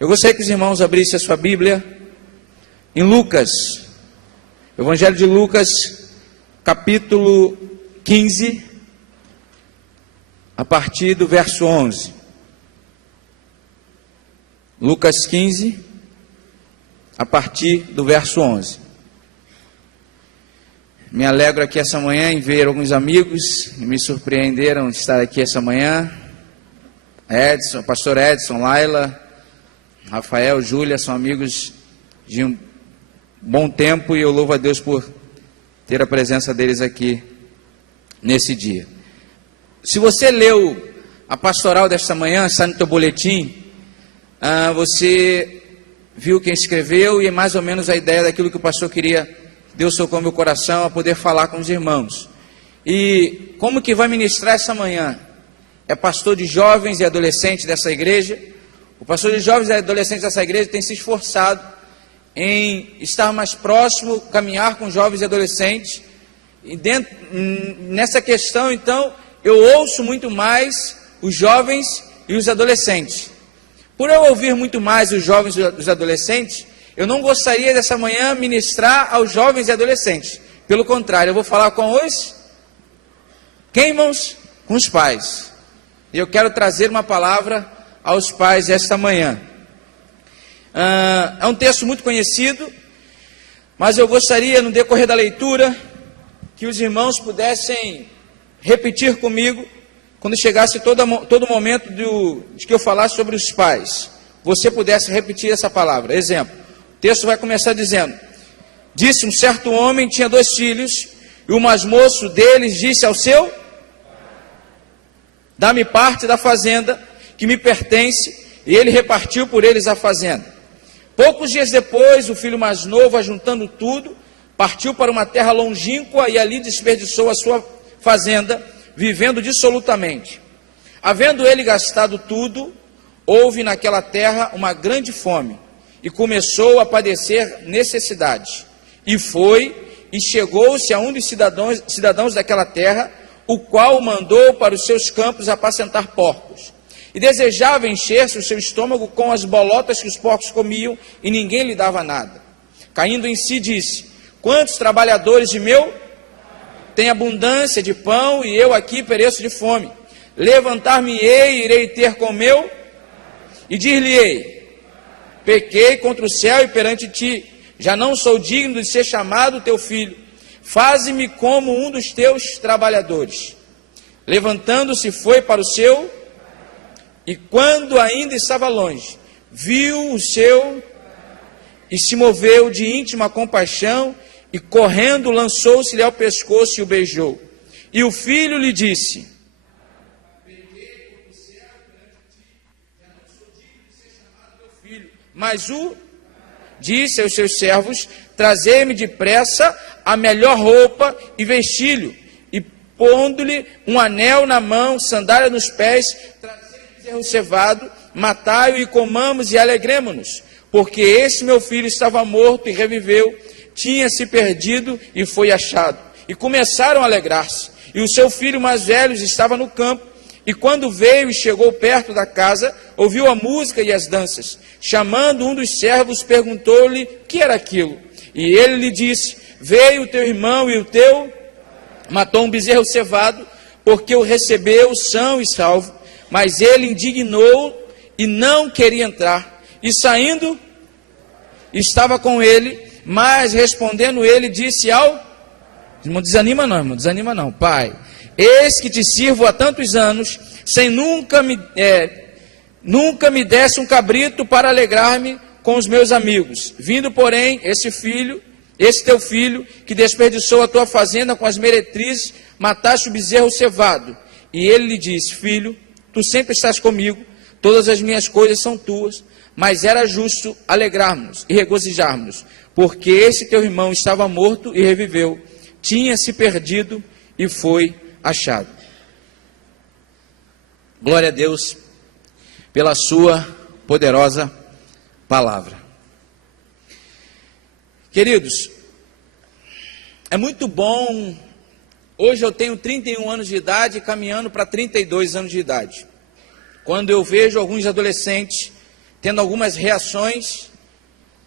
Eu gostaria que os irmãos abrissem a sua Bíblia em Lucas, Evangelho de Lucas, capítulo 15, a partir do verso 11. Lucas 15, a partir do verso 11. Me alegro aqui essa manhã em ver alguns amigos que me surpreenderam de estar aqui essa manhã. Edson, pastor Edson, Laila, Rafael, Júlia, são amigos de um bom tempo e eu louvo a Deus por ter a presença deles aqui nesse dia. Se você leu a pastoral desta manhã, está no teu boletim, você viu quem escreveu e é mais ou menos a ideia daquilo que o pastor queria. Deus tocou meu coração a poder falar com os irmãos. E como que vai ministrar essa manhã? É pastor de jovens e adolescentes dessa igreja. O pastor de jovens e adolescentes dessa igreja tem se esforçado em estar mais próximo, caminhar com jovens e adolescentes. E nessa questão, então, eu ouço muito mais os jovens e os adolescentes. Por eu ouvir muito mais os jovens e os adolescentes, eu não gostaria dessa manhã ministrar aos jovens e adolescentes. Pelo contrário, eu vou falar com os... Quem, irmãos? Com os pais. E eu quero trazer uma palavra aos pais esta manhã. É um texto muito conhecido, mas eu gostaria, no decorrer da leitura, que os irmãos pudessem repetir comigo, quando chegasse todo momento de que eu falasse sobre os pais, você pudesse repetir essa palavra. Exemplo, o texto vai começar dizendo: disse um certo homem, tinha 2 filhos, e o mais moço deles disse ao seu: dá-me parte da fazenda que me pertence, e ele repartiu por eles a fazenda. Poucos dias depois, o filho mais novo, ajuntando tudo, partiu para uma terra longínqua e ali desperdiçou a sua fazenda, vivendo dissolutamente. Havendo ele gastado tudo, houve naquela terra uma grande fome, e começou a padecer necessidade. E foi, e chegou-se a um dos cidadãos daquela terra, o qual o mandou para os seus campos apacentar porcos. E desejava encher-se o seu estômago com as bolotas que os porcos comiam, e ninguém lhe dava nada. Caindo em si, disse: quantos trabalhadores de meu têm abundância de pão, e eu aqui pereço de fome. Levantar-me-ei, irei ter com meu, e dir-lhe-ei: pequei contra o céu e perante ti, já não sou digno de ser chamado teu filho. Faze-me como um dos teus trabalhadores. Levantando-se, foi para o seu, e quando ainda estava longe, viu o seu, e se moveu de íntima compaixão, e correndo lançou-se-lhe ao pescoço e o beijou. E o filho lhe disse: pequei contra o céu perante ti, já não sou digno de ser chamado teu filho. Mas o disse aos seus servos: trazei-me depressa a melhor roupa e vestilho, e pondo-lhe um anel na mão, sandália nos pés, trazei-me bezerro cevado, matai-o e comamos e alegremo-nos, porque esse meu filho estava morto e reviveu, tinha se perdido e foi achado. E começaram a alegrar-se. E o seu filho mais velho estava no campo, e quando veio e chegou perto da casa, ouviu a música e as danças. Chamando um dos servos, perguntou-lhe o que era aquilo. E ele lhe disse: veio o teu irmão e o teu matou um bezerro cevado, porque o recebeu são e salvo. Mas ele indignou e não queria entrar. E saindo, estava com ele, mas respondendo ele, disse ao... Irmão, desanima não, irmão, desanima não. Pai, eis que te sirvo há tantos anos, sem nunca me desse um cabrito para alegrar-me com os meus amigos. Vindo, porém, esse teu filho, que desperdiçou a tua fazenda com as meretrizes, mataste o bezerro cevado. E ele lhe disse: filho, tu sempre estás comigo, todas as minhas coisas são tuas, mas era justo alegrarmos e regozijarmos, porque esse teu irmão estava morto e reviveu, tinha se perdido e foi achado. Glória a Deus pela sua poderosa palavra. Queridos, é muito bom. Hoje eu tenho 31 anos de idade, caminhando para 32 anos de idade. Quando eu vejo alguns adolescentes tendo algumas reações,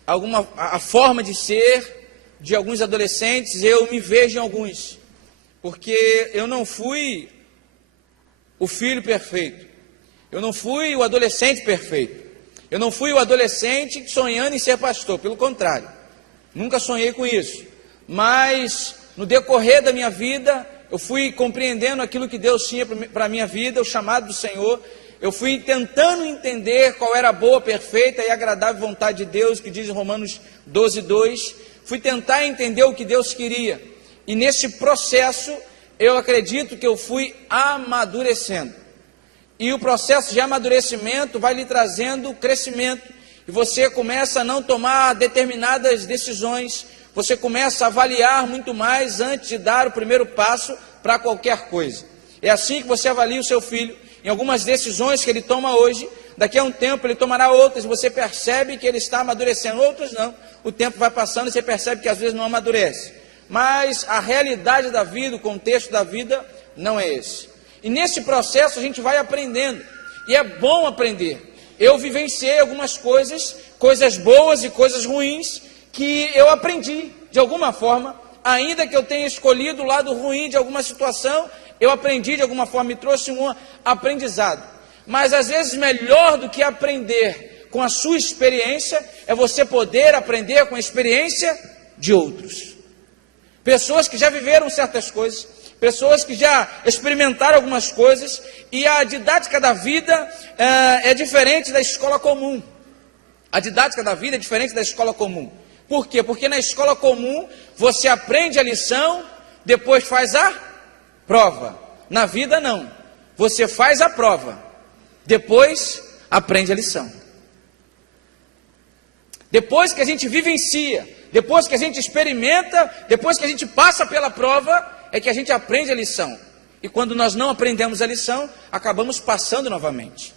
a forma de ser de alguns adolescentes, eu me vejo em alguns, porque eu não fui o filho perfeito, eu não fui o adolescente perfeito, eu não fui o adolescente sonhando em ser pastor, pelo contrário, nunca sonhei com isso, mas no decorrer da minha vida, eu fui compreendendo aquilo que Deus tinha para a minha vida, o chamado do Senhor. Eu fui tentando entender qual era a boa, perfeita e agradável vontade de Deus, que diz em Romanos 12:2. Fui tentar entender o que Deus queria. E nesse processo, eu acredito que eu fui amadurecendo. E o processo de amadurecimento vai lhe trazendo crescimento. E você começa a não tomar determinadas decisões. Você começa a avaliar muito mais antes de dar o primeiro passo para qualquer coisa. É assim que você avalia o seu filho. Em algumas decisões que ele toma hoje, daqui a um tempo ele tomará outras, você percebe que ele está amadurecendo, outras não. O tempo vai passando e você percebe que às vezes não amadurece. Mas a realidade da vida, o contexto da vida, não é esse. E nesse processo a gente vai aprendendo. E é bom aprender. Eu vivenciei algumas coisas, coisas boas e coisas ruins, que eu aprendi, de alguma forma, ainda que eu tenha escolhido o lado ruim de alguma situação, eu aprendi de alguma forma, me trouxe um aprendizado. Mas às vezes melhor do que aprender com a sua experiência, é você poder aprender com a experiência de outros. Pessoas que já viveram certas coisas, pessoas que já experimentaram algumas coisas, e a didática da vida é diferente da escola comum. A didática da vida é diferente da escola comum. Por quê? Porque na escola comum você aprende a lição, depois faz a prova. Na vida não. Você faz a prova, depois aprende a lição. Depois que a gente vivencia, depois que a gente experimenta, depois que a gente passa pela prova, é que a gente aprende a lição. E quando nós não aprendemos a lição, acabamos passando novamente.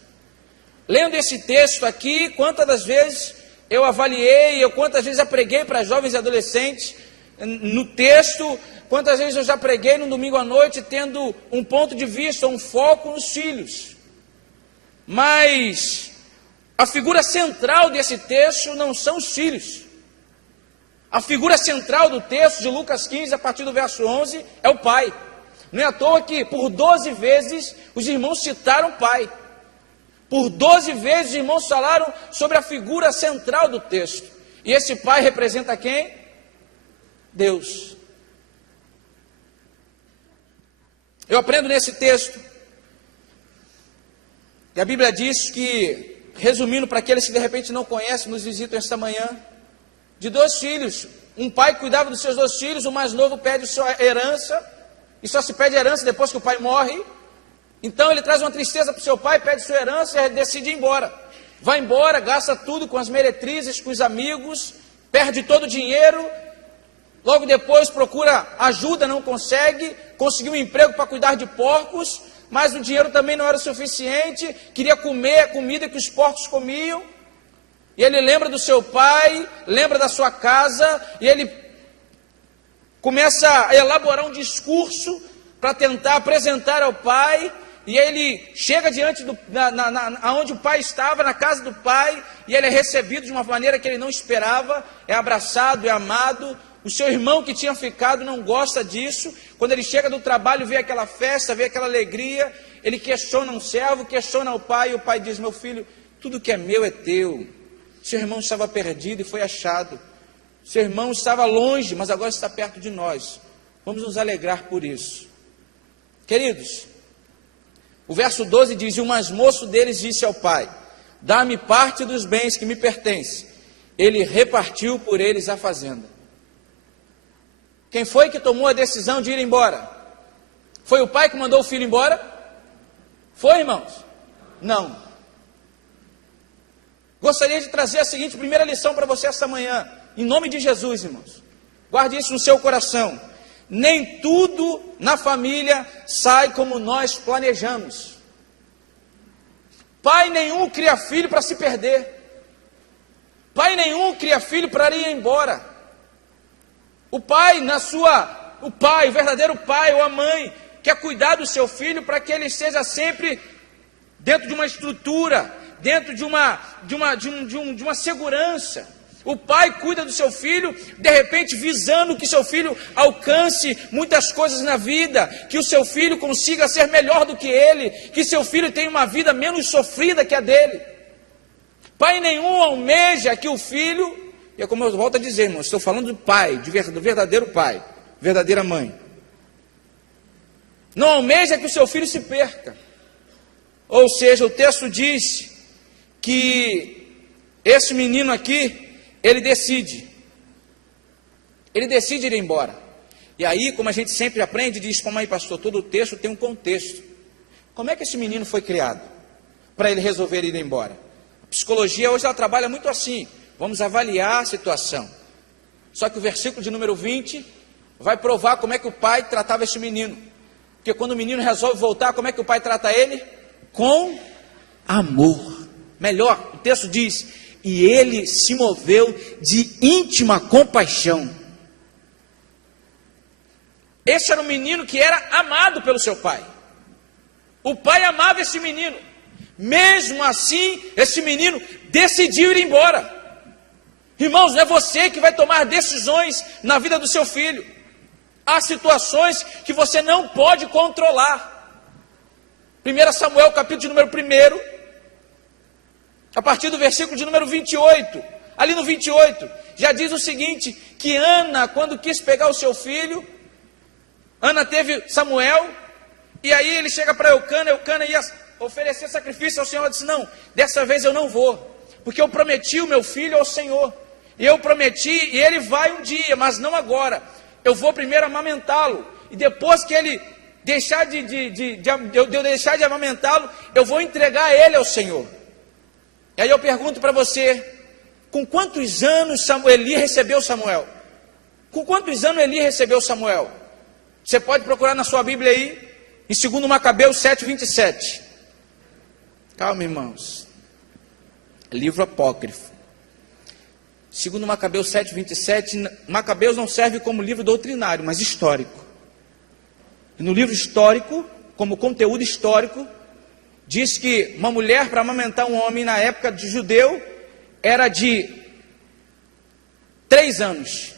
Lendo esse texto aqui, quantas das vezes eu avaliei, quantas vezes eu preguei para jovens e adolescentes no texto, quantas vezes eu já preguei no domingo à noite tendo um ponto de vista, um foco nos filhos. Mas a figura central desse texto não são os filhos. A figura central do texto de Lucas 15, a partir do verso 11, é o pai. Não é à toa que por 12 vezes os irmãos citaram o pai. Por 12 vezes os irmãos falaram sobre a figura central do texto. E esse pai representa quem? Deus. Eu aprendo nesse texto, e a Bíblia diz que, resumindo para aqueles que de repente não conhecem, nos visitam esta manhã, de 2 filhos, um pai cuidava dos seus 2 filhos, o mais novo pede sua herança, e só se pede herança depois que o pai morre. Então ele traz uma tristeza para o seu pai, pede sua herança e decide ir embora. Vai embora, gasta tudo com as meretrizes, com os amigos, perde todo o dinheiro. Logo depois procura ajuda, não consegue, conseguiu um emprego para cuidar de porcos, mas o dinheiro também não era o suficiente, queria comer a comida que os porcos comiam. E ele lembra do seu pai, lembra da sua casa, e ele começa a elaborar um discurso para tentar apresentar ao pai. E ele chega diante aonde o pai estava, na casa do pai, e ele é recebido de uma maneira que ele não esperava, é abraçado, é amado. O seu irmão que tinha ficado não gosta disso. Quando ele chega do trabalho, vê aquela festa, vê aquela alegria, ele questiona um servo, questiona o pai, e o pai diz: meu filho, tudo que é meu é teu. Seu irmão estava perdido e foi achado. Seu irmão estava longe, mas agora está perto de nós. Vamos nos alegrar por isso. Queridos, o verso 12 diz: e o mais moço deles disse ao pai: dá-me parte dos bens que me pertencem. Ele repartiu por eles a fazenda. Quem foi que tomou a decisão de ir embora? Foi o pai que mandou o filho embora? Foi, irmãos? Não. Gostaria de trazer a seguinte primeira lição para você esta manhã, em nome de Jesus, irmãos. Guarde isso no seu coração. Nem tudo na família sai como nós planejamos. Pai nenhum cria filho para se perder. Pai nenhum cria filho para ir embora. O pai, o verdadeiro pai ou a mãe, quer cuidar do seu filho para que ele esteja sempre dentro de uma estrutura, dentro de uma segurança. O pai cuida do seu filho, de repente visando que seu filho alcance muitas coisas na vida, que o seu filho consiga ser melhor do que ele, que seu filho tenha uma vida menos sofrida que a dele. Pai nenhum almeja que o filho, e é como eu volto a dizer, irmão, estou falando do pai, do verdadeiro pai, verdadeira mãe. Não almeja que o seu filho se perca. Ou seja, o texto diz que esse menino aqui, ele decide ir embora. E aí, como a gente sempre aprende, diz para a mãe, pastor, todo o texto tem um contexto. Como é que esse menino foi criado para ele resolver ir embora? A psicologia hoje ela trabalha muito assim, vamos avaliar a situação. Só que o versículo de número 20 vai provar como é que o pai tratava esse menino. Porque quando o menino resolve voltar, como é que o pai trata ele? Com amor. Melhor, o texto diz, e ele se moveu de íntima compaixão. Esse era um menino que era amado pelo seu pai. O pai amava esse menino. Mesmo assim, esse menino decidiu ir embora. Irmãos, não é você que vai tomar decisões na vida do seu filho. Há situações que você não pode controlar. 1 Samuel, capítulo de número 1, a partir do versículo de número 28, ali no 28, já diz o seguinte, que Ana, quando quis pegar o seu filho, Ana teve Samuel, e aí ele chega para Eucana ia oferecer sacrifício ao Senhor, ela disse, não, dessa vez eu não vou, porque eu prometi o meu filho ao Senhor, e eu prometi, e ele vai um dia, mas não agora, eu vou primeiro amamentá-lo, e depois que ele deixar eu deixar de amamentá-lo, eu vou entregar ele ao Senhor. E aí eu pergunto para você, com quantos anos Eli recebeu Samuel? Com quantos anos Eli recebeu Samuel? Você pode procurar na sua Bíblia aí, em 2 Macabeus 7:27. Calma, irmãos. Livro apócrifo. 2 Macabeus 7:27, Macabeus não serve como livro doutrinário, mas histórico. E no livro histórico, como conteúdo histórico, diz que uma mulher para amamentar um homem na época de judeu era de 3 anos.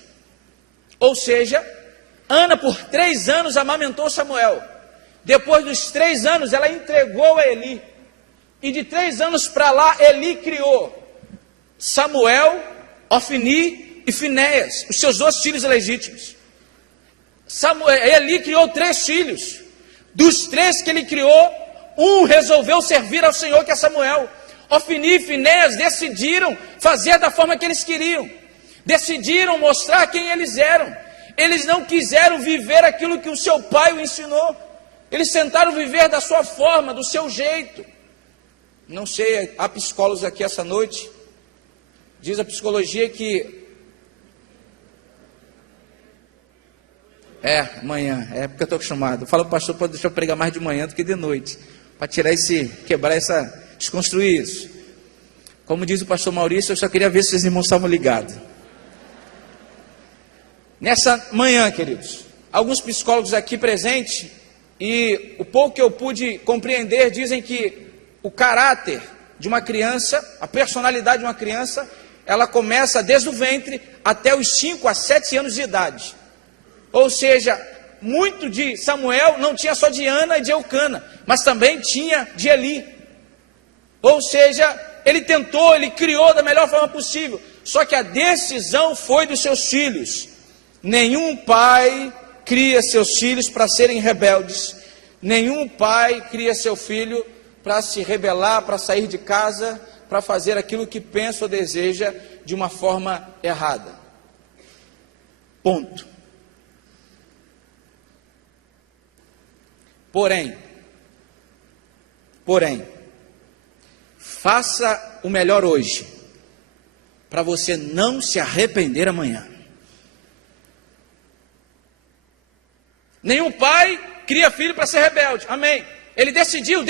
Ou seja, Ana por 3 anos amamentou Samuel. Depois dos 3 anos ela entregou a Eli. E de 3 anos para lá Eli criou Samuel, Ofni e Finéias, os seus 2 filhos legítimos. Eli criou 3 filhos. Dos 3 que ele criou, um resolveu servir ao Senhor, que é Samuel. Ofni e Finéias decidiram fazer da forma que eles queriam. Decidiram mostrar quem eles eram. Eles não quiseram viver aquilo que o seu pai o ensinou. Eles tentaram viver da sua forma, do seu jeito. Não sei, há psicólogos aqui essa noite. Diz a psicologia que... amanhã, é porque eu estou acostumado. Fala para o pastor para deixar eu pregar mais de manhã do que de noite. Para desconstruir isso. Como diz o pastor Maurício, eu só queria ver se os irmãos estavam ligados. Nessa manhã, queridos, alguns psicólogos aqui presentes, e o pouco que eu pude compreender, dizem que o caráter de uma criança, a personalidade de uma criança, ela começa desde o ventre até os 5 a 7 anos de idade. Ou seja, muito de Samuel não tinha só de Ana e de Eucana, mas também tinha de Eli. Ou seja, ele criou da melhor forma possível, só que a decisão foi dos seus filhos. Nenhum pai cria seus filhos para serem rebeldes, nenhum pai cria seu filho para se rebelar, para sair de casa, para fazer aquilo que pensa ou deseja de uma forma errada. Ponto. Porém, faça o melhor hoje, para você não se arrepender amanhã. Nenhum pai cria filho para ser rebelde, amém. Ele decidiu,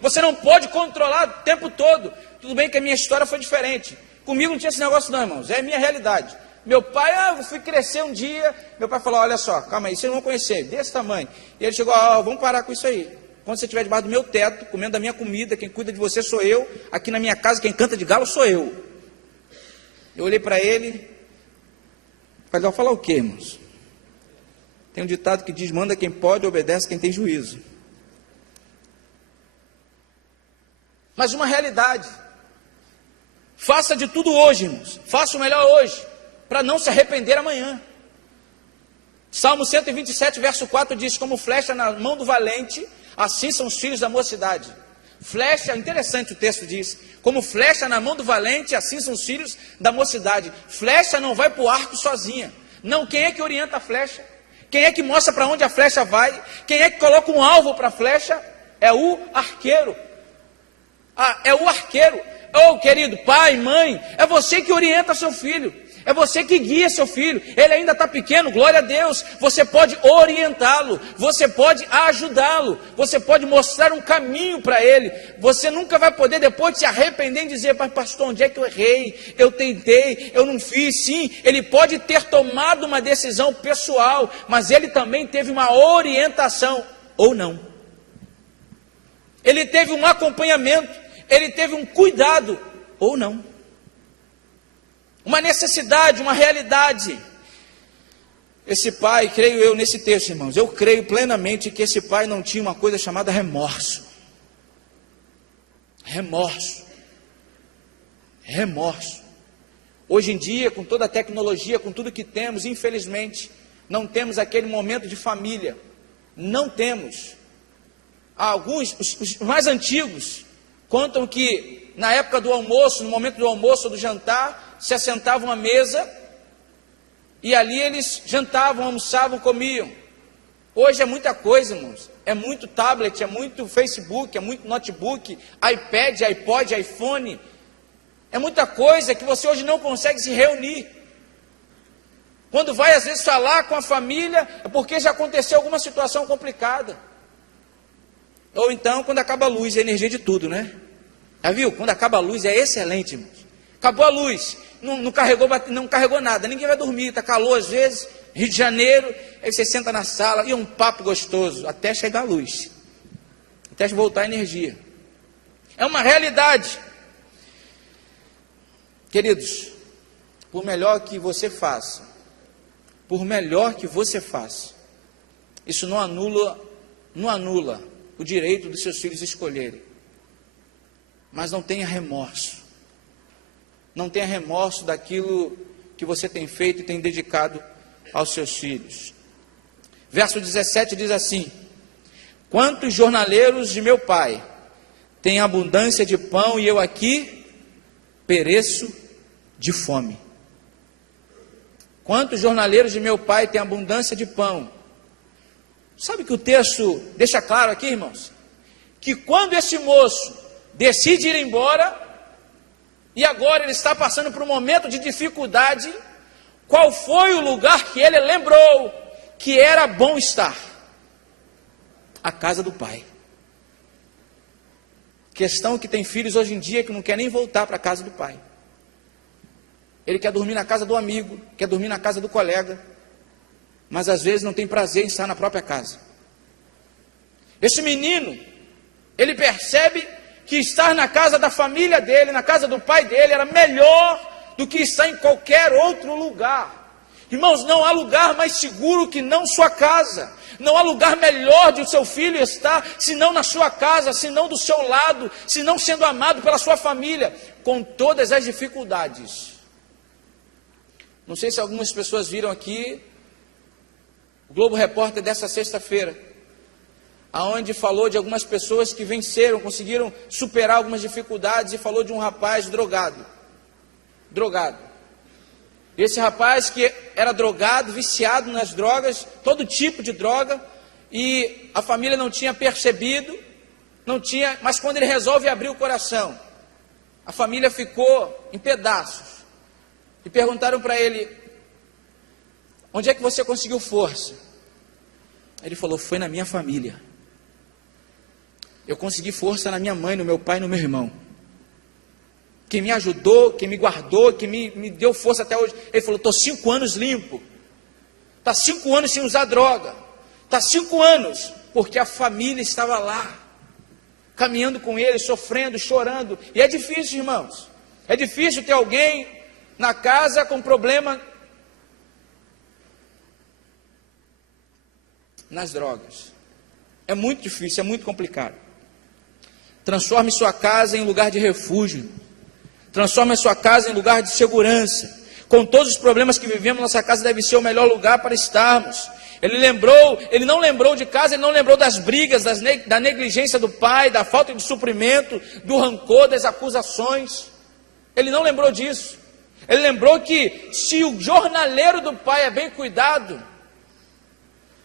você não pode controlar o tempo todo. Tudo bem que a minha história foi diferente, comigo não tinha esse negócio não, irmãos, é a minha realidade. Meu pai, eu fui crescer um dia, meu pai falou, olha só, calma aí, vocês não vão conhecer, desse tamanho. E ele chegou, vamos parar com isso aí. quando você estiver debaixo do meu teto, comendo da minha comida, quem cuida de você sou eu, aqui na minha casa quem canta de galo sou eu. Eu olhei para ele, falei, falar o quê, irmãos? Tem um ditado que diz, manda quem pode, obedece quem tem juízo. Mas uma realidade, faça de tudo hoje, irmãos, faça o melhor hoje, para não se arrepender amanhã. Salmo 127, verso 4 diz, como flecha na mão do valente, assim são os filhos da mocidade. Flecha, interessante o texto diz, como flecha na mão do valente, assim são os filhos da mocidade. Flecha não vai para o arco sozinha. Não, quem é que orienta a flecha? Quem é que mostra para onde a flecha vai? Quem é que coloca um alvo para a flecha? É o arqueiro. É o arqueiro. Oh, querido pai, mãe, é você que orienta seu filho. É você que guia seu filho. Ele ainda está pequeno, glória a Deus. Você pode orientá-lo, você pode ajudá-lo, você pode mostrar um caminho para ele. Você nunca vai poder depois se arrepender e dizer, pastor, onde é que eu errei? Eu tentei, eu não fiz. Sim, ele pode ter tomado uma decisão pessoal, mas ele também teve uma orientação, ou não. Ele teve um acompanhamento, ele teve um cuidado, ou não. Uma necessidade, uma realidade. Esse pai, creio eu nesse texto, irmãos, eu creio plenamente que esse pai não tinha uma coisa chamada remorso. Remorso. Remorso. Hoje em dia, com toda a tecnologia, com tudo que temos, infelizmente, não temos aquele momento de família. Não temos. Alguns, os mais antigos, contam que na época do almoço, no momento do almoço ou do jantar, se assentavam à mesa e ali eles jantavam, almoçavam, comiam. Hoje é muita coisa, irmãos. É muito tablet, é muito Facebook, é muito notebook, iPad, iPod, iPhone. É muita coisa que você hoje não consegue se reunir. Quando vai às vezes falar com a família, é porque já aconteceu alguma situação complicada. Ou então quando acaba a luz, é a energia de tudo, né? Já viu? Quando acaba a luz é excelente, irmãos. Acabou a luz, não carregou nada, ninguém vai dormir, está calor às vezes, Rio de Janeiro, aí você senta na sala, e um papo gostoso, até chegar a luz, até voltar a energia. É uma realidade. Queridos, por melhor que você faça, isso não anula o direito dos seus filhos escolherem, mas não tenha remorso. Não tenha remorso daquilo que você tem feito e tem dedicado aos seus filhos. Verso 17 diz assim, quantos jornaleiros de meu pai têm abundância de pão e eu aqui pereço de fome. Quantos jornaleiros de meu pai têm abundância de pão? Sabe que o texto deixa claro aqui, irmãos? Que quando esse moço decide ir embora, e agora ele está passando por um momento de dificuldade, qual foi o lugar que ele lembrou que era bom estar? A casa do pai. Questão que tem filhos hoje em dia que não quer nem voltar para a casa do pai. Ele quer dormir na casa do amigo, quer dormir na casa do colega, mas às vezes não tem prazer em estar na própria casa. Esse menino, ele percebe que estar na casa da família dele, na casa do pai dele, era melhor do que estar em qualquer outro lugar. Irmãos, não há lugar mais seguro que não sua casa. Não há lugar melhor de o seu filho estar, senão na sua casa, senão do seu lado, senão sendo amado pela sua família, com todas as dificuldades. Não sei se algumas pessoas viram aqui o Globo Repórter dessa sexta-feira, aonde falou de algumas pessoas que venceram, conseguiram superar algumas dificuldades, e falou de um rapaz drogado. Esse rapaz que era drogado, viciado nas drogas, todo tipo de droga, e a família não tinha percebido, mas quando ele resolve abrir o coração, a família ficou em pedaços, e perguntaram para ele, onde é que você conseguiu força? Ele falou, foi na minha família. Eu consegui força na minha mãe, no meu pai e no meu irmão. Quem me ajudou, quem me guardou, quem me deu força até hoje. Ele falou, estou 5 anos limpo. Está 5 anos sem usar droga. Está 5 anos. porque a família estava lá, caminhando com ele, sofrendo, chorando. E é difícil, irmãos. É difícil ter alguém na casa com problema nas drogas. É muito difícil, é muito complicado. Transforme sua casa em lugar de refúgio. Transforme a sua casa em lugar de segurança. Com todos os problemas que vivemos, nossa casa deve ser o melhor lugar para estarmos. Ele não lembrou de casa, ele não lembrou das brigas, da negligência do pai, da falta de suprimento, do rancor, das acusações. Ele não lembrou disso. Ele lembrou que se o jornaleiro do pai é bem cuidado,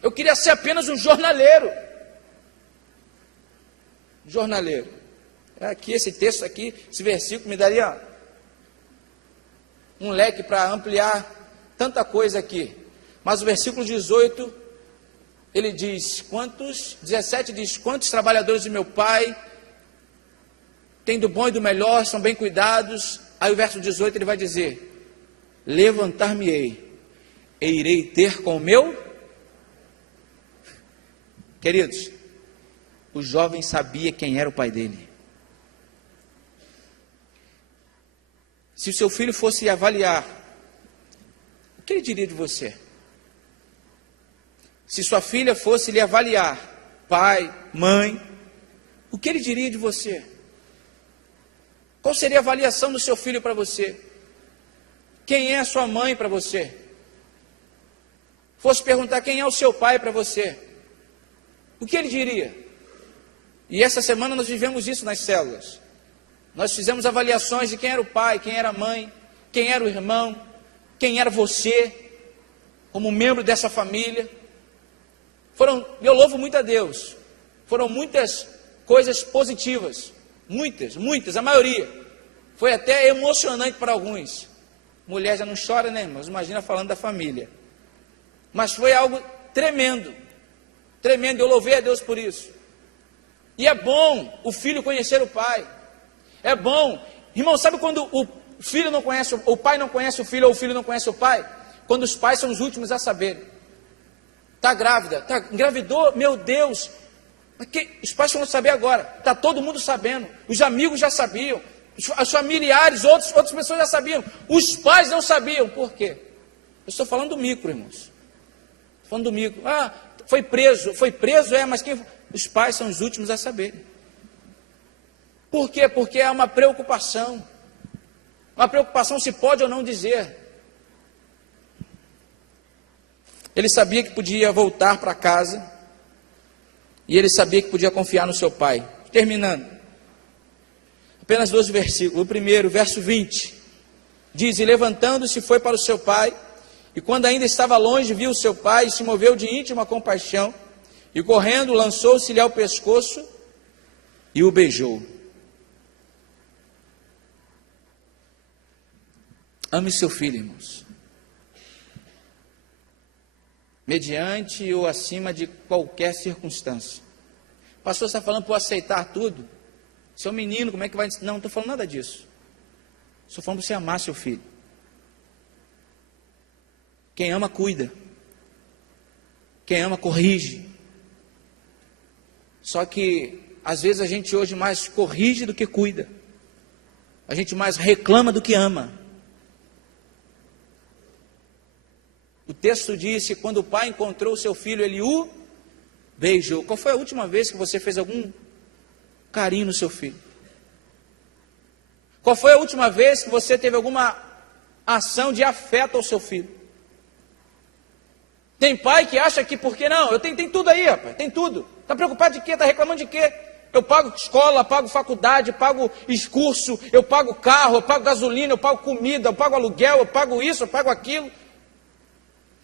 eu queria ser apenas um jornaleiro. Jornaleiro. Aqui, esse texto aqui, esse versículo me daria um leque para ampliar tanta coisa aqui. Mas o versículo 18, ele diz, 17 diz, quantos trabalhadores de meu pai têm do bom e do melhor, são bem cuidados. Aí o verso 18 ele vai dizer, levantar-me-ei e irei ter com o meu. Queridos, o jovem sabia quem era o pai dele. Se o seu filho fosse avaliar, o que ele diria de você? Se sua filha fosse lhe avaliar, pai, mãe, o que ele diria de você? Qual seria a avaliação do seu filho para você? Quem é a sua mãe para você? Fosse perguntar quem é o seu pai para você, o que ele diria? E essa semana nós vivemos isso nas células. Nós fizemos avaliações de quem era o pai, quem era a mãe, quem era o irmão, quem era você, como membro dessa família. Eu louvo muito a Deus, foram muitas coisas positivas, muitas, a maioria. Foi até emocionante para alguns. Mulher já não chora, né, irmãos? Imagina falando da família. Mas foi algo tremendo, eu louvei a Deus por isso. E é bom o filho conhecer o pai. É bom, irmão, sabe quando o filho não conhece, o pai não conhece o filho, ou o filho não conhece o pai? Quando os pais são os últimos a saber. Está grávida, engravidou, meu Deus, os pais vão saber agora, está todo mundo sabendo, os amigos já sabiam, os familiares, outras pessoas já sabiam, os pais não sabiam, por quê? Eu estou falando do micro, irmãos, falando do micro, foi preso, mas os pais são os últimos a saberem. Por quê? Porque é uma preocupação se pode ou não dizer. Ele sabia que podia voltar para casa, e ele sabia que podia confiar no seu pai. Terminando, apenas 12 versículos. O primeiro, verso 20, diz, e levantando-se foi para o seu pai, e quando ainda estava longe, viu o seu pai, e se moveu de íntima compaixão, e correndo, lançou-se-lhe ao pescoço, e o beijou. Ame seu filho, irmãos, mediante ou acima de qualquer circunstância. O pastor está falando para eu aceitar tudo. Seu menino, como é que vai? Não estou falando nada disso. Estou falando para você amar seu filho. Quem ama, cuida. Quem ama, corrige. Só que, às vezes, a gente hoje mais corrige do que cuida. A gente mais reclama do que ama. O texto diz que quando o pai encontrou o seu filho, ele o beijou. Qual foi a última vez que você fez algum carinho no seu filho? Qual foi a última vez que você teve alguma ação de afeto ao seu filho? Tem pai que acha que, por que não? Tem tudo aí, rapaz, tem tudo. Está preocupado de quê? Está reclamando de quê? Eu pago escola, pago faculdade, pago curso, eu pago carro, eu pago gasolina, eu pago comida, eu pago aluguel, eu pago isso, eu pago aquilo.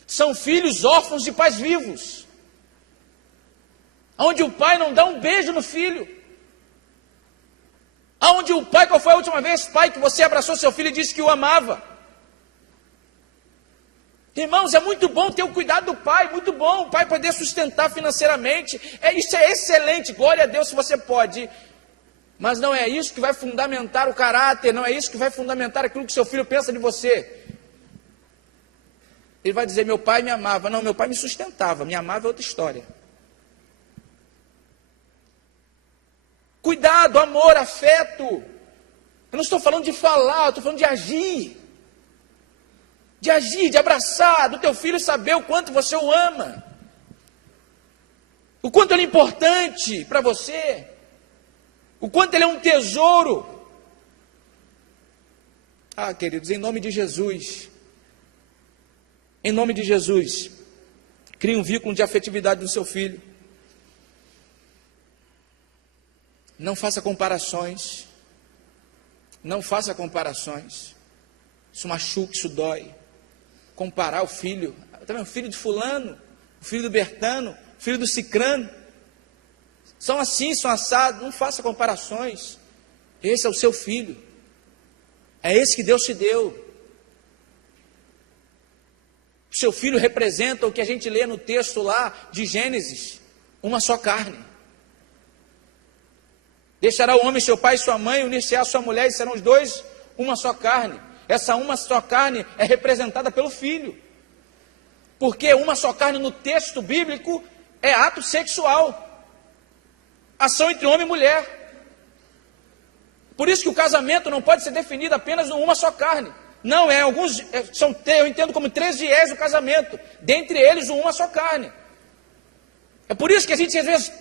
São filhos órfãos de pais vivos, onde o pai não dá um beijo no filho, onde o pai, qual foi a última vez, pai, que você abraçou seu filho e disse que o amava? Irmãos, é muito bom ter o cuidado do pai, muito bom o pai poder sustentar financeiramente, isso é excelente, glória a Deus se você pode, mas não é isso que vai fundamentar o caráter, não é isso que vai fundamentar aquilo que seu filho pensa de você. Ele vai dizer, meu pai me amava. Não, meu pai me sustentava, me amava é outra história. Cuidado, amor, afeto. Eu não estou falando de falar, eu estou falando de agir. De agir, de abraçar, do teu filho saber o quanto você o ama. O quanto ele é importante para você. O quanto ele é um tesouro. Ah, queridos, em nome de Jesus. Em nome de Jesus. Crie um vínculo de afetividade no seu filho. Não faça comparações. Não faça comparações. Isso machuca, isso dói. Comparar o filho. Também o filho de fulano, o filho do Bertano, o filho do Cicrano. São assim, são assados. Não faça comparações. Esse é o seu filho. É esse que Deus te deu. O seu filho representa o que a gente lê no texto lá de Gênesis. Uma só carne. Deixará o homem seu pai e sua mãe, unir-se-á a sua mulher, e serão os dois uma só carne. Essa uma só carne é representada pelo filho. Porque uma só carne no texto bíblico é ato sexual. Ação entre homem e mulher. Por isso que o casamento não pode ser definido apenas numa só carne. Não, eu entendo como 3 viés do casamento. Dentre eles, uma só carne. É por isso que a gente às vezes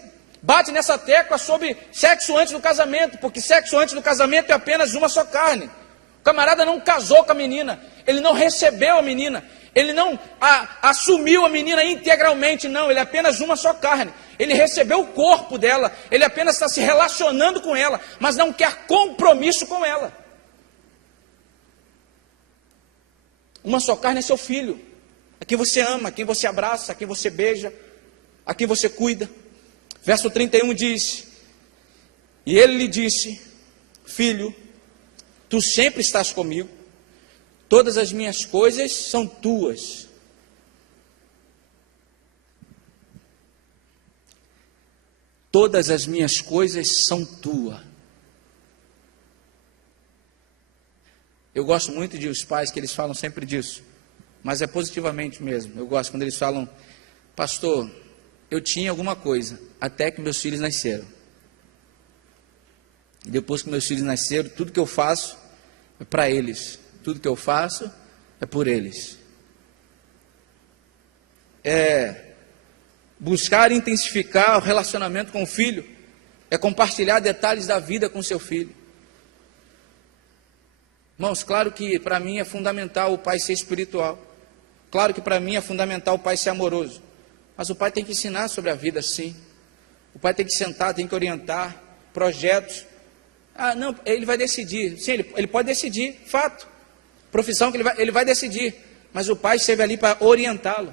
bate nessa tecla sobre sexo antes do casamento, porque sexo antes do casamento é apenas uma só carne. O camarada não casou com a menina, ele não recebeu a menina, ele não assumiu a menina integralmente, não, ele é apenas uma só carne. Ele recebeu o corpo dela, ele apenas está se relacionando com ela, mas não quer compromisso com ela. Uma só carne é seu filho, a quem você ama, a quem você abraça, a quem você beija, a quem você cuida. Verso 31 diz: e ele lhe disse: filho, tu sempre estás comigo, todas as minhas coisas são tuas. Todas as minhas coisas são tuas. Eu gosto muito de os pais que eles falam sempre disso, mas é positivamente mesmo. Eu gosto quando eles falam: pastor, eu tinha alguma coisa, até que meus filhos nasceram. E depois que meus filhos nasceram, tudo que eu faço é para eles. Tudo que eu faço é por eles. Buscar intensificar o relacionamento com o filho é compartilhar detalhes da vida com seu filho. Irmãos, claro que para mim é fundamental o pai ser espiritual. Claro que para mim é fundamental o pai ser amoroso. Mas o pai tem que ensinar sobre a vida, sim. O pai tem que sentar, tem que orientar, projetos. Ah, não, ele vai decidir. Sim, ele pode decidir, fato. Profissão que ele vai decidir. Mas o pai esteve ali para orientá-lo.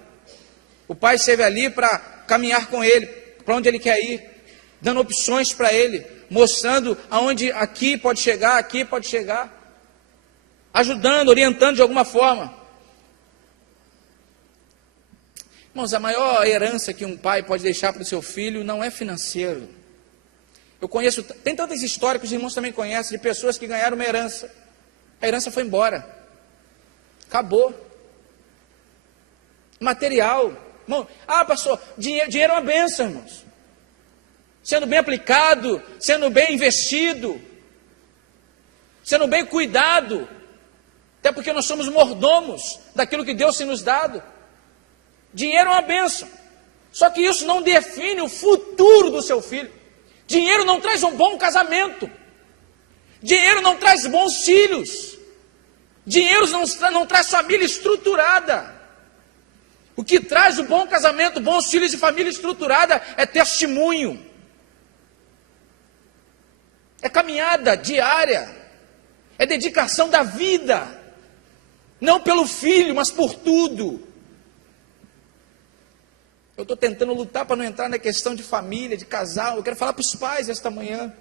O pai esteve ali para caminhar com ele, para onde ele quer ir, dando opções para ele, mostrando aonde aqui pode chegar, ajudando, orientando de alguma forma. Irmãos, a maior herança que um pai pode deixar para o seu filho não é financeiro. Eu conheço, tem tantas histórias que os irmãos também conhecem, de pessoas que ganharam uma herança. A herança foi embora. Acabou. Material. Irmão, pastor, dinheiro é uma bênção, irmãos. Sendo bem aplicado, sendo bem investido, sendo bem cuidado. Até porque nós somos mordomos daquilo que Deus tem nos dado. Dinheiro é uma bênção. Só que isso não define o futuro do seu filho. Dinheiro não traz um bom casamento. Dinheiro não traz bons filhos. Dinheiro não traz família estruturada. O que traz o bom casamento, bons filhos e família estruturada é testemunho. É caminhada diária. É dedicação da vida. Não pelo filho, mas por tudo. Eu estou tentando lutar para não entrar na questão de família, de casal. Eu quero falar para os pais esta manhã.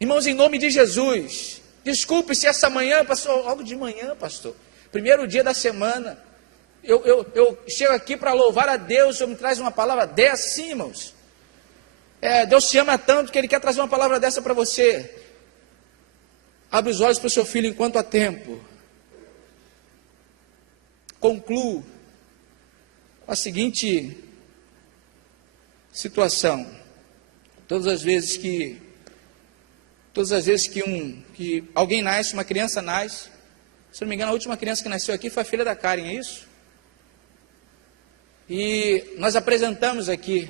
Irmãos, em nome de Jesus, desculpe se essa manhã, pastor, logo de manhã, pastor, primeiro dia da semana, eu chego aqui para louvar a Deus, o Senhor me traz uma palavra dessa, sim, irmãos. Deus te ama tanto que Ele quer trazer uma palavra dessa para você. Abre os olhos para o seu filho enquanto há tempo. Concluo a seguinte situação. Todas as vezes que alguém nasce, uma criança nasce, se não me engano, a última criança que nasceu aqui foi a filha da Karen, é isso? E nós apresentamos aqui,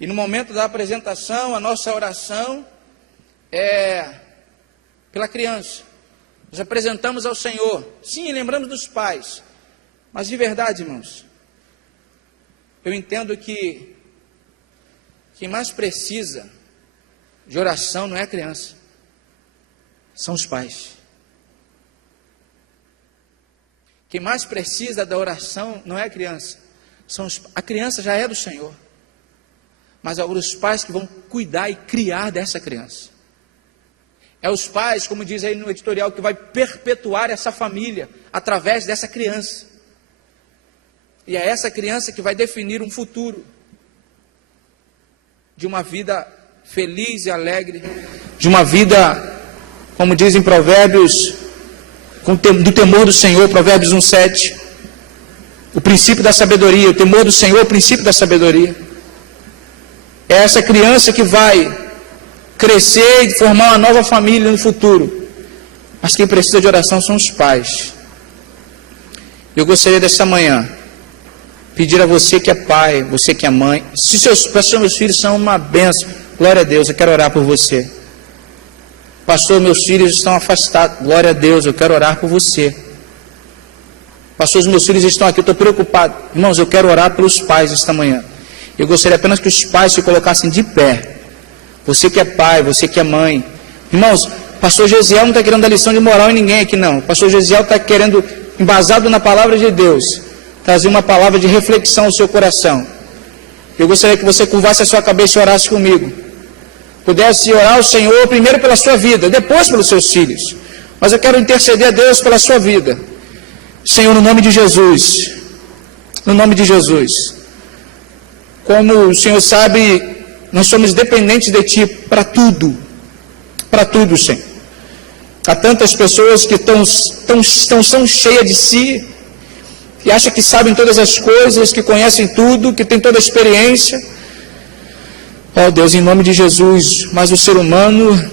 e no momento da apresentação, a nossa oração é pela criança. Nós apresentamos ao Senhor, sim, lembramos dos pais, mas de verdade, irmãos, eu entendo que quem mais precisa de oração não é a criança, são os pais. Quem mais precisa da oração não é a criança, a criança já é do Senhor, mas agora os pais que vão cuidar e criar dessa criança. É os pais, como diz aí no editorial, que vai perpetuar essa família através dessa criança. E é essa criança que vai definir um futuro de uma vida feliz e alegre, de uma vida, como dizem Provérbios, do temor do Senhor, Provérbios 1:7, o princípio da sabedoria, o temor do Senhor, o princípio da sabedoria. É essa criança que vai crescer e formar uma nova família no futuro. Mas quem precisa de oração são os pais. Eu gostaria dessa manhã pedir a você que é pai, você que é mãe, se seus filhos são uma bênção, glória a Deus, eu quero orar por você. Pastor, meus filhos estão afastados, glória a Deus, eu quero orar por você. Pastor, os meus filhos estão aqui, eu estou preocupado. Irmãos, eu quero orar pelos pais esta manhã. Eu gostaria apenas que os pais se colocassem de pé. Você que é pai, você que é mãe. Irmãos, pastor Gesiel não está querendo dar lição de moral em ninguém aqui não. Pastor Gesiel está querendo, embasado na palavra de Deus, trazer uma palavra de reflexão ao seu coração. Eu gostaria que você curvasse a sua cabeça e orasse comigo. Pudesse orar ao Senhor primeiro pela sua vida, depois pelos seus filhos. Mas eu quero interceder a Deus pela sua vida. Senhor, no nome de Jesus, no nome de Jesus, como o Senhor sabe, nós somos dependentes de Ti para tudo, Senhor. Há tantas pessoas que são cheias de si, que acham que sabem todas as coisas, que conhecem tudo, que têm toda a experiência. Ó Deus, em nome de Jesus, mas o ser humano,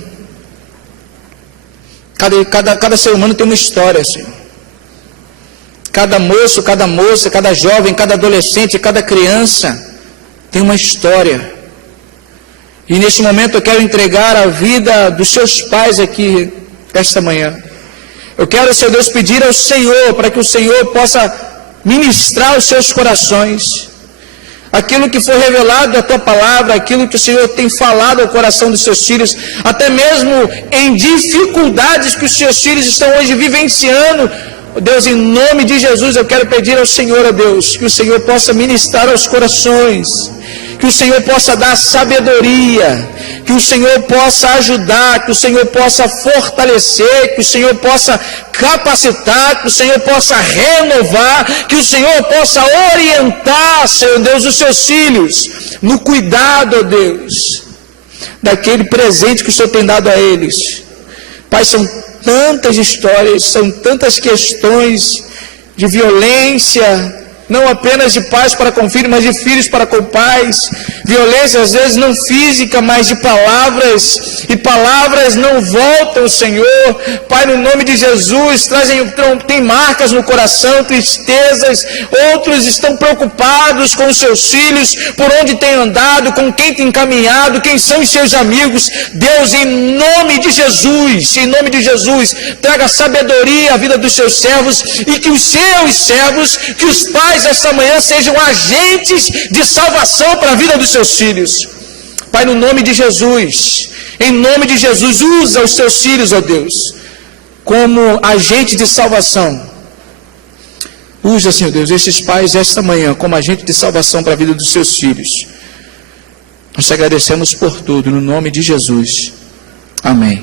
cada ser humano tem uma história, Senhor. Cada moço, cada moça, cada jovem, cada adolescente, cada criança tem uma história. E neste momento eu quero entregar a vida dos seus pais aqui, esta manhã. Eu quero, Senhor Deus, pedir ao Senhor, para que o Senhor possa ministrar os seus corações. Aquilo que foi revelado da Tua palavra, aquilo que o Senhor tem falado ao coração dos seus filhos, até mesmo em dificuldades que os seus filhos estão hoje vivenciando. Deus, em nome de Jesus, eu quero pedir ao Senhor, ó Deus, que o Senhor possa ministrar aos corações, que o Senhor possa dar sabedoria, que o Senhor possa ajudar, que o Senhor possa fortalecer, que o Senhor possa capacitar, que o Senhor possa renovar, que o Senhor possa orientar, Senhor Deus, os seus filhos no cuidado, ó Deus, daquele presente que o Senhor tem dado a eles. Pai, são tantas histórias, são tantas questões de violência, não apenas de pais para com filhos, mas de filhos para com pais. Violência às vezes não física, mas de palavras, e palavras não voltam, Senhor. Pai, no nome de Jesus, tem marcas no coração, tristezas. Outros estão preocupados com os seus filhos, por onde tem andado, com quem tem caminhado, quem são os seus amigos. Deus, em nome de Jesus, traga sabedoria à vida dos seus servos, e que os seus servos, que os pais esta manhã sejam agentes de salvação para a vida dos seus filhos. Pai, no nome de Jesus, em nome de Jesus, usa os seus filhos, ó Deus, como agente de salvação. Usa, Senhor Deus, esses pais esta manhã como agente de salvação para a vida dos seus filhos. Nós te agradecemos por tudo, no nome de Jesus. Amém.